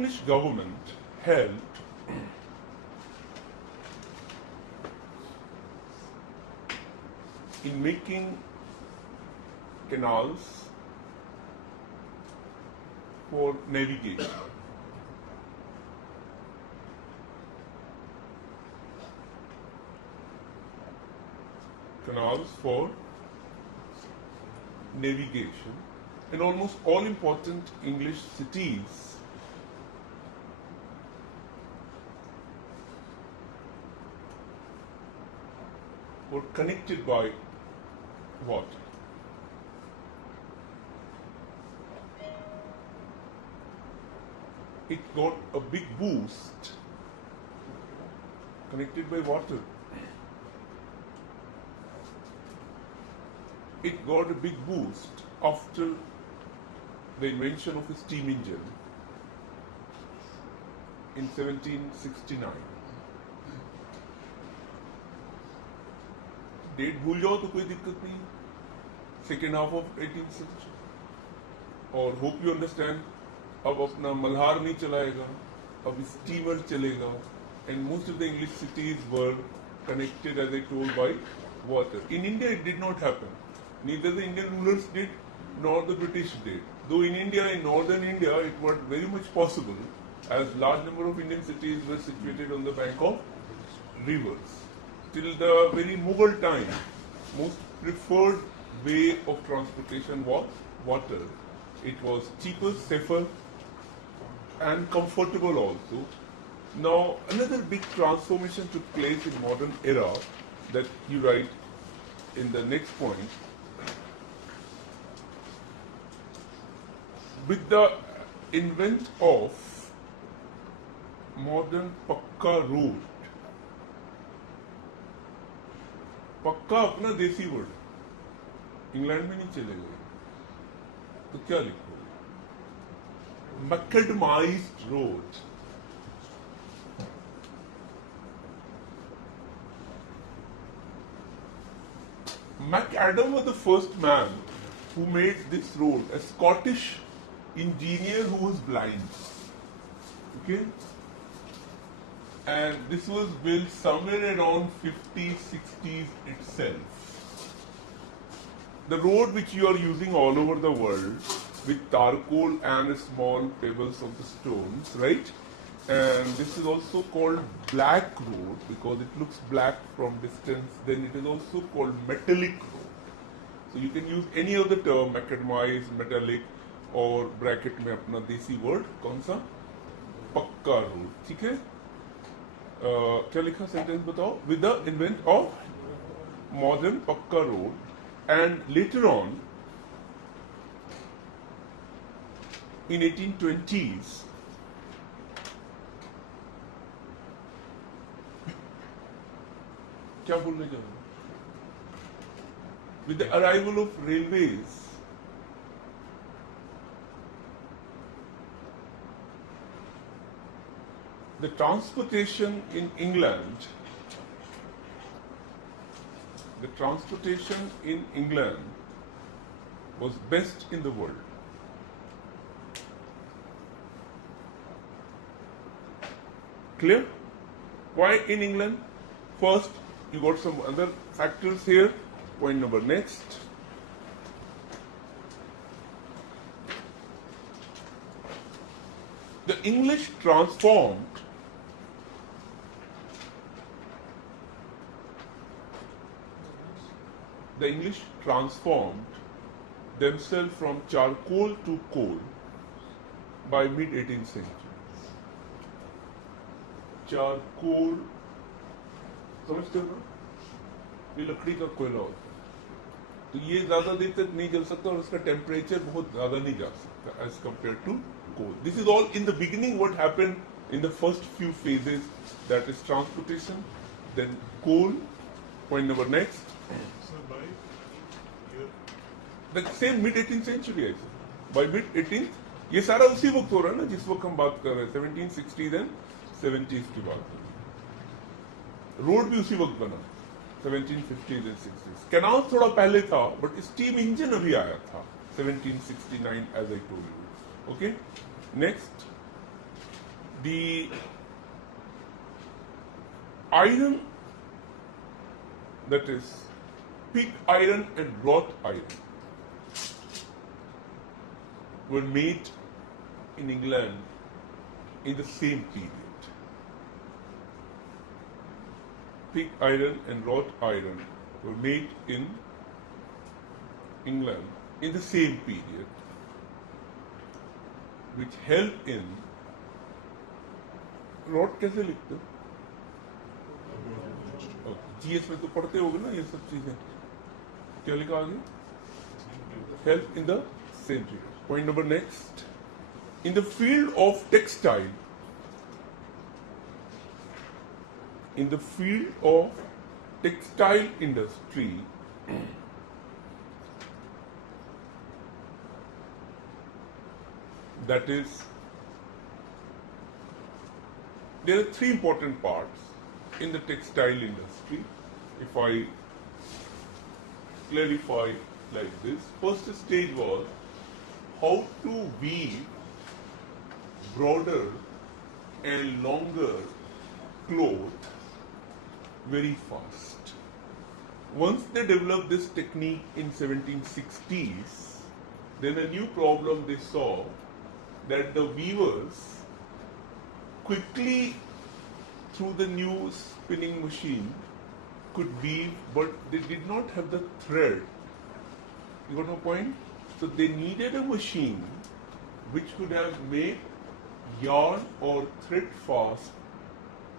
English government helped in making canals for navigation. Canals for navigation, and almost all important English cities were connected by water. It got a big boost connected by water. It got a big boost after the invention of the steam engine in 1769. Date भूल जाओ तो कोई दिक्कत नहीं, second half of 18th century. और hope you understand, अब अपना मल्हार नहीं चलाएगा, अब स्टीमर चलेगा, and most of the English cities were connected, as I told, by water. In India it did not happen. Neither the Indian rulers did nor the British did. Though in India, in northern India, it was very much possible, as large number of Indian cities were situated on the bank of rivers. Till the very Mughal time, most preferred way of transportation was water. It was cheaper, safer, and comfortable also. Now, another big transformation took place in modern era that you write in the next point. With the invent of modern पक्का road, पक्का अपना देसी word, England में नहीं चलेगा, तो क्या लिखोगे? मैकडेमाइज्ड road. McAdam was the first man who made this road, a Scottish engineer who was blind. Okay? And this was built somewhere around 50s, 60s itself. The road which you are using all over the world with charcoal and small pebbles of the stones, right? And this is also called black road because it looks black from distance. Then it is also called metallic road. So you can use any of the term, macadamized, metallic, और bracket में अपना देसी word कौन सा? पक्का road. ठीक है? क्या लिखा सेंटेंस बताओ? With the invent of modern पक्का road, and later on in 1820s क्या बोलने जा रहा हूं? With the arrival of railways, the transportation in England was best in the world. Clear? Why in England? First, you got some other factors here. Point number next. The English transformed themselves from charcoal to coal by mid-18th century. Charcoal समझते हो ना? ये लकड़ी का कोयला होता है, तो ये ज्यादा देर तक नहीं जल सकता और उसका टेम्परेचर बहुत ज्यादा नहीं जा सकता as compare to coal. This is all in the beginning what happened in the first few phases, that is transportation, then coal. Point number next. The same mid-18th century है. by mid-18th, ये सारा उसी वक्त हो रहा है ना जिस वक्त हम बात कर रहे हैं 1760s एंड 70s की बात. रोड भी उसी वक्त बना 1750s एंड 60s. कैनाल थोड़ा पहले था, बट स्टीम इंजन अभी आया था 1769 as I told you. Okay, next. the iron, that is pig iron and wrought iron, were made in England in the same period. Pig iron and wrought iron were made in England in the same period, which helped in wrought कैसे लिखते हो? GS में तो पढ़ते होगे ना ये सब चीजें. क्या लिखा आगे? Help in the same period. Point number next. In the field of textile, industry, that is, there are three important parts in the textile industry. If I clarify like this, first stage was how to weave broader and longer cloth very fast. Once they developed this technique in 1760s, then a new problem they saw, that the weavers quickly through the new spinning machine could weave, but they did not have the thread. You got my point? So they needed a machine which could have made yarn or thread fast.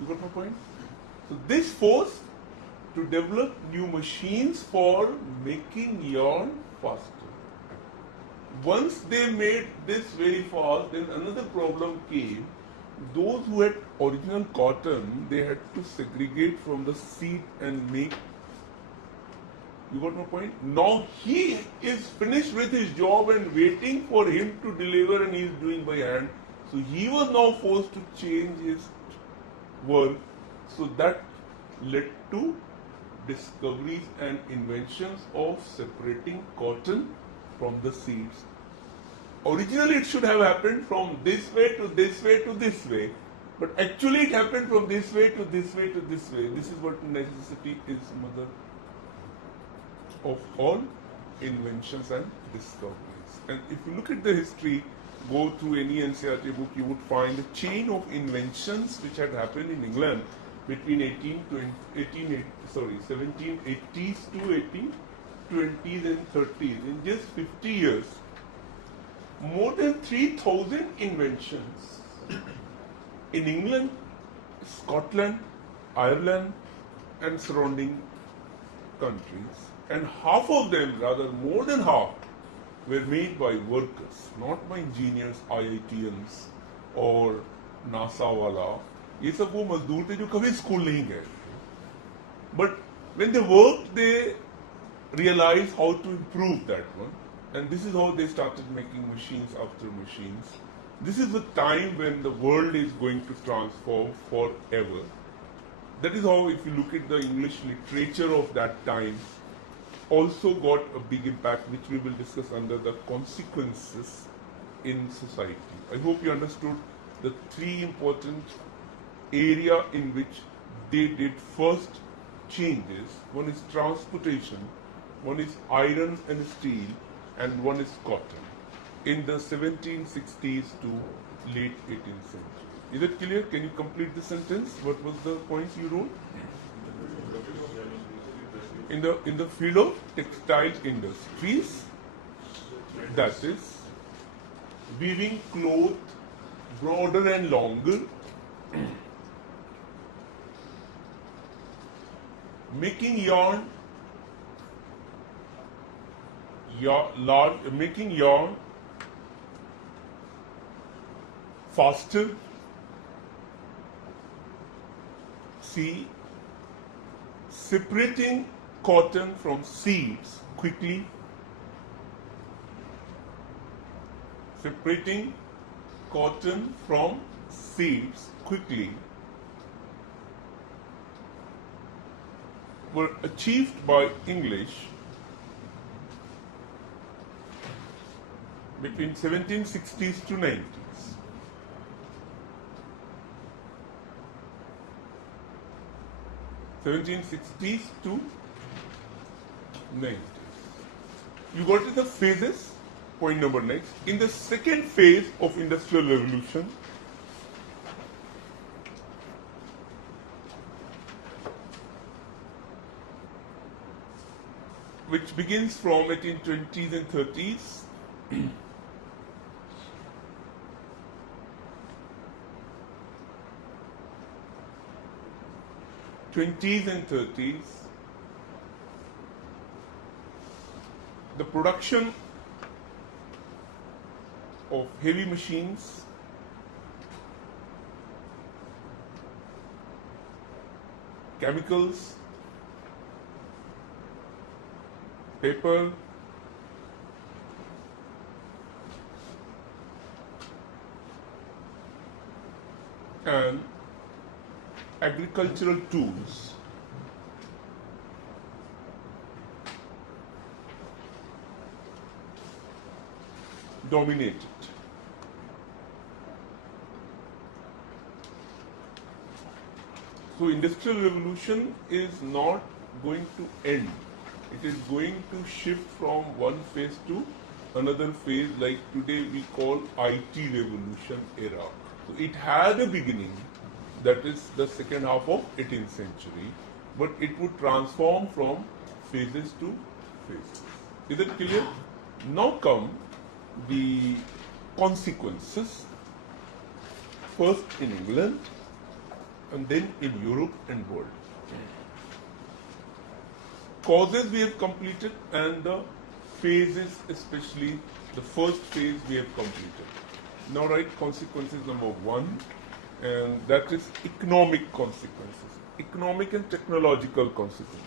You got my point? So this forced to develop new machines for making yarn faster. Once they made this very fast, then another problem came. Those who had original cotton, they had to segregate from the seed and make. You got my point? Now he is finished with his job and waiting for him to deliver, and he is doing by hand. So he was now forced to change his work. So that led to discoveries and inventions of separating cotton from the seeds. Originally it should have happened from this way to this way to this way, but actually it happened from this way to this way to this way. This is what necessity is mother of all inventions and discoveries. And if you look at the history, go through any NCERT book, you would find a chain of inventions which had happened in England between 1780s to 1820s and 30s. In just 50 years, more than 3,000 inventions in England, Scotland, Ireland, and surrounding countries. And half of them, rather more than half, were made by workers, not by engineers, IITians or NASA wala. ये सब वो मजदूर थे जो कभी school नहीं गए. But when they worked, they realized how to improve that one. And this is how they started making machines after machines. This is the time when the world is going to transform forever. That is how, if you look at the English literature of that time, also got a big impact, which we will discuss under the consequences in society. I hope you understood the three important area in which they did first changes. One is transportation, one is iron and steel, and one is cotton in the 1760s to late 18th century. Is it clear? Can you complete the sentence? What was the points you wrote? In the field of textile industries, that is weaving cloth broader and longer, making yarn faster. C. Separating cotton from seeds quickly. Separating cotton from seeds quickly were achieved by English between 1760s to 90s. 1760s to 90s. You got it, the phases. Point number next. In the second phase of Industrial Revolution, which begins from 1820s and 30s, '20s and 30s, the production of heavy machines, chemicals, paper, and agricultural tools dominated. So Industrial Revolution is not going to end. It is going to shift from one phase to another phase, like today we call IT revolution era. So it had a beginning, that is the second half of 18th century, but it would transform from phases to phases. Is it clear? Now come the consequences, first in England and then in Europe and world. Causes we have completed, and the phases, especially the first phase we have completed. Now write consequences number 1, and that is economic consequences, economic and technological consequences.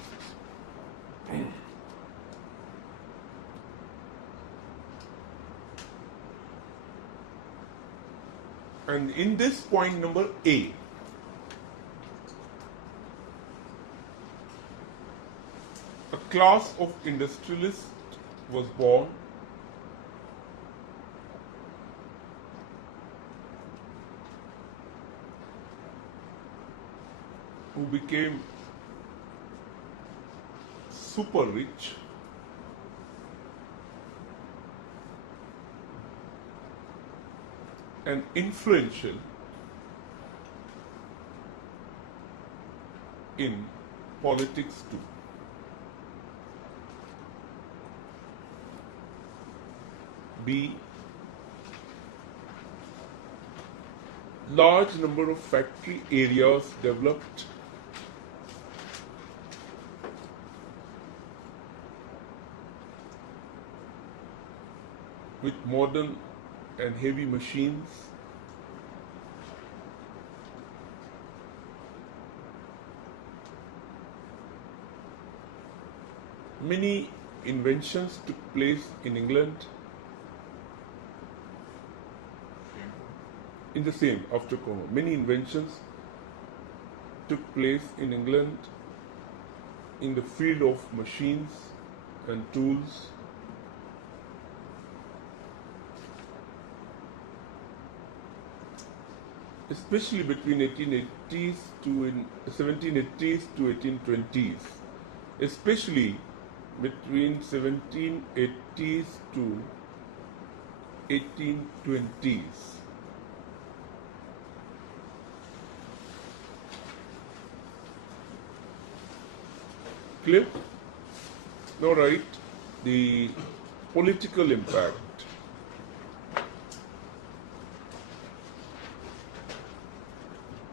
And in this point number A, a class of industrialists was born who became super rich and influential in politics too. B, large number of factory areas developed with modern and heavy machines, many inventions took place in England. In the same, after comma, many inventions took place in England in the field of machines and tools. Especially between 1780s to 1820s, especially between 1780s to 1820s. Clear? Now write the political impact.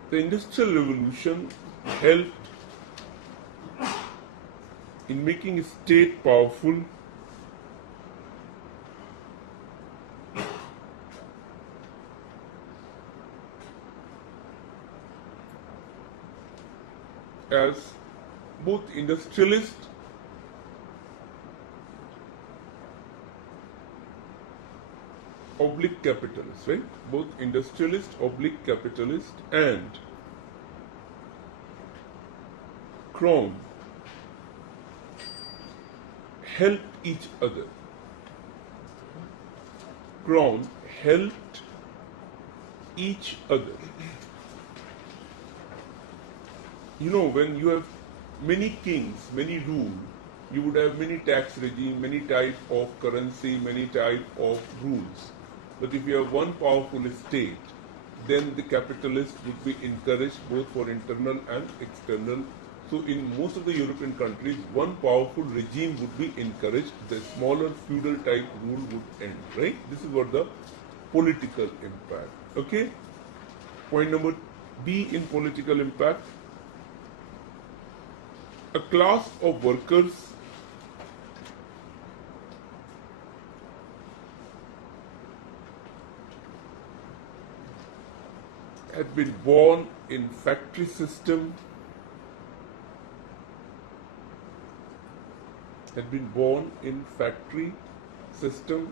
The Industrial Revolution helped in making a state powerful, as both industrialist oblique capitalist, right? Both industrialist oblique capitalist and Crown helped each other. Crown helped each other. You know, when you have many kings, many rule, you would have many tax regime, many type of currency, many type of rules. But if you have one powerful state, then the capitalist would be encouraged both for internal and external. So in most of the European countries, one powerful regime would be encouraged, the smaller feudal type rule would end, right? This is what the political impact, okay? Point number B in political impact. A class of workers had been born in factory system, system